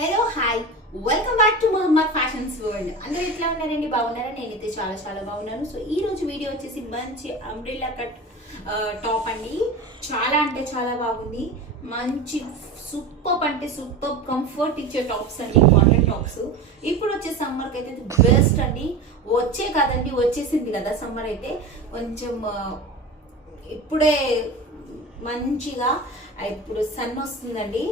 Hello hi welcome back to Mohammed fashions world. అందరూ ఎట్లా ఉన్నారండి? బాగున్నారా? నేనైతే చాలా చాలా బాగున్నాను. సో ఈ రోజు వీడియో వచ్చేసి మంచి అంబ్రెల్లా కట్ టాప్ అండి. చాలా అంటే చాలా బాగుంది. మంచి సూపర్ అంటే సూపర్ కంఫర్ట్ ఇచ్చే టాప్స్ అండి, కాటన్ టాప్స్. ఇప్పుడు వచ్చే సమ్మర్కి అయితే బెస్ట్ అండి. వచ్చే కాదండి, వచ్చేసింది కదా సమ్మర్. అయితే కొంచెం ఇప్పుడే మంచిగా ఇప్పుడు సన్ వస్తుందండి,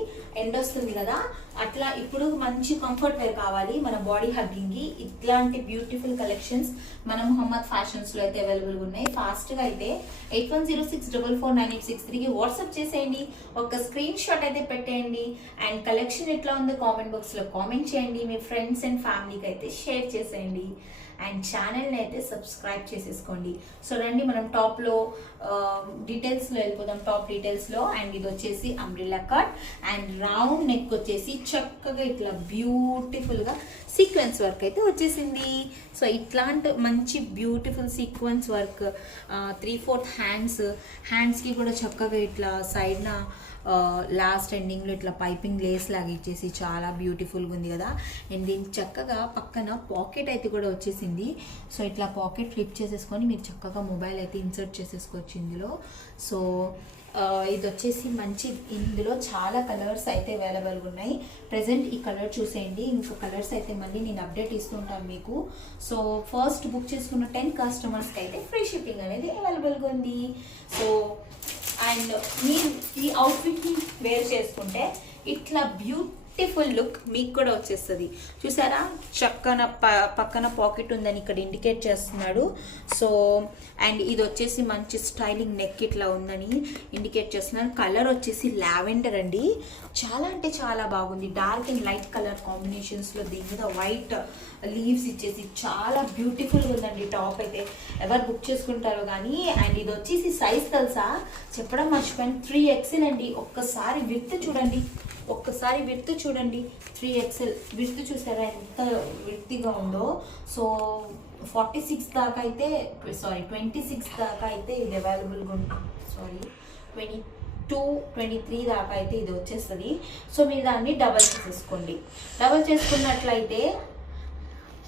ఎండ వస్తుంది కదా, అట్లా ఇప్పుడు మంచి కంఫర్ట్ వేర్ కావాలి మన బాడీ హగ్గింగ్ కి. ఇట్లాంటి బ్యూటిఫుల్ కలెక్షన్స్ మన మొహమ్మద్ ఫ్యాషన్స్ లో అయితే అవైలబుల్ ఉన్నాయి. ఫాస్ట్ గా అయితే 8106449863 కి వాట్సాప్ చేసేయండి, ఒక స్క్రీన్ షాట్ అయితే పెట్టేయండి. అండ్ కలెక్షన్ ఎట్లా ఉందో కామెంట్ బాక్స్ లో కామెంట్ చేయండి. మీ ఫ్రెండ్స్ అండ్ ఫ్యామిలీకి అయితే షేర్ చేసేయండి. అండ్ ఛానల్ని అయితే సబ్స్క్రైబ్ చేసేసుకోండి. సో రండి మనం టాప్లో డీటెయిల్స్లో వెళ్ళిపోదాం. టాప్ డీటెయిల్స్లో అండ్ ఇది వచ్చేసి umbrella cut and round neck వచ్చేసి చక్కగా ఇట్లా బ్యూటిఫుల్గా సీక్వెన్స్ వర్క్ అయితే వచ్చేసింది. సో ఇట్లాంటి మంచి బ్యూటిఫుల్ సీక్వెన్స్ వర్క్ 3/4 హ్యాండ్స్కి కూడా చక్కగా ఇట్లా సైడ్న లాస్ట్ ఎండింగ్లో ఇట్లా పైపింగ్ లేస్ లాగా ఇచ్చేసి చాలా బ్యూటిఫుల్గా ఉంది కదా. అండ్ దీనికి చక్కగా పక్కన పాకెట్ అయితే కూడా వచ్చేసింది. సో ఇట్లా పాకెట్ ఫ్లిప్ చేసేసుకొని మీరు చక్కగా మొబైల్ అయితే ఇన్సర్ట్ చేసేసుకోవచ్చు ఇందులో. సో ఇది వచ్చేసి మంచి, ఇందులో చాలా కలర్స్ అయితే అవైలబుల్గా ఉన్నాయి. ప్రజెంట్ ఈ కలర్ చూసేయండి, ఇంకో కలర్స్ అయితే మళ్ళీ నేను అప్డేట్ ఇస్తుంటాను మీకు. సో ఫస్ట్ బుక్ చేసుకున్న 10 కస్టమర్స్కి అయితే ఫ్రీ షిప్పింగ్ అనేది అవైలబుల్గా ఉంది. సో అండ్ మీరు ఈ అవుట్ఫిట్ని వేర్ చేసుకుంటే ఇట్లా బ్యూటిఫుల్ లుక్ మీకు కూడా వచ్చేస్తుంది. చూసారా, చక్కన పక్కన పాకెట్ ఉందని ఇక్కడ ఇండికేట్ చేస్తున్నాడు. సో అండ్ ఇది వచ్చేసి మంచి స్టైలింగ్ నెక్ ఇట్లా ఉందని ఇండికేట్ చేస్తున్నాను. కలర్ వచ్చేసి లావెండర్ అండి, చాలా అంటే చాలా బాగుంది. డార్క్ అండ్ లైట్ కలర్ కాంబినేషన్స్లో దీని మీద వైట్ లీవ్స్ ఇచ్చేసి చాలా బ్యూటిఫుల్గా ఉందండి టాప్ అయితే. ఎవరు బుక్ చేసుకుంటారో కానీ. అండ్ ఇది వచ్చేసి సైజ్ తెలుసా, చెప్పడం మర్చిపోయాను, 3XL అండి. ఒక్కసారి విడ్త్ చూడండి, 3XL విడ్త్ చూసారా ఎంత విడ్త్గా ఉందో. సో 46 దాకా అయితే 26 దాకా అయితే ఇది అవైలబుల్గా ఉంటుంది. 22-23 దాకా అయితే ఇది వచ్చేస్తుంది. సో మీరు దాన్ని డబల్ చేసేసుకోండి. డబల్ చేసుకున్నట్లయితే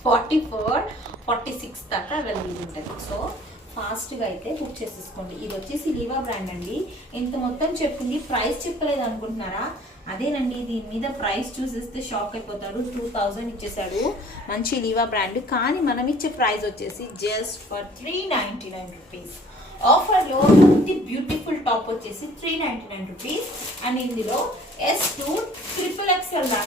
44-46 దాకా అవైలబుల్ ఉంటుంది. సో ఫాస్ట్గా అయితే బుక్ చేసేసుకోండి. ఇది వచ్చేసి లీవా బ్రాండ్ అండి. ఇంత మొత్తం చెప్పింది, ప్రైస్ చెప్పలేదు అనుకుంటున్నారా? అదేనండి, దీని మీద ప్రైస్ చూసేస్తే షాక్ అయిపోతారు. 2000 ఇచ్చేసాడు, మంచి లీవా బ్రాండ్. కానీ మనం ఇచ్చే ప్రైస్ వచ్చేసి జస్ట్ ఫర్ 399 రూపీస్. ఆఫర్లో మంచి బ్యూటిఫుల్ టాప్ వచ్చేసి 399 రూపీస్. అండ్ ఇందులో S2 XXL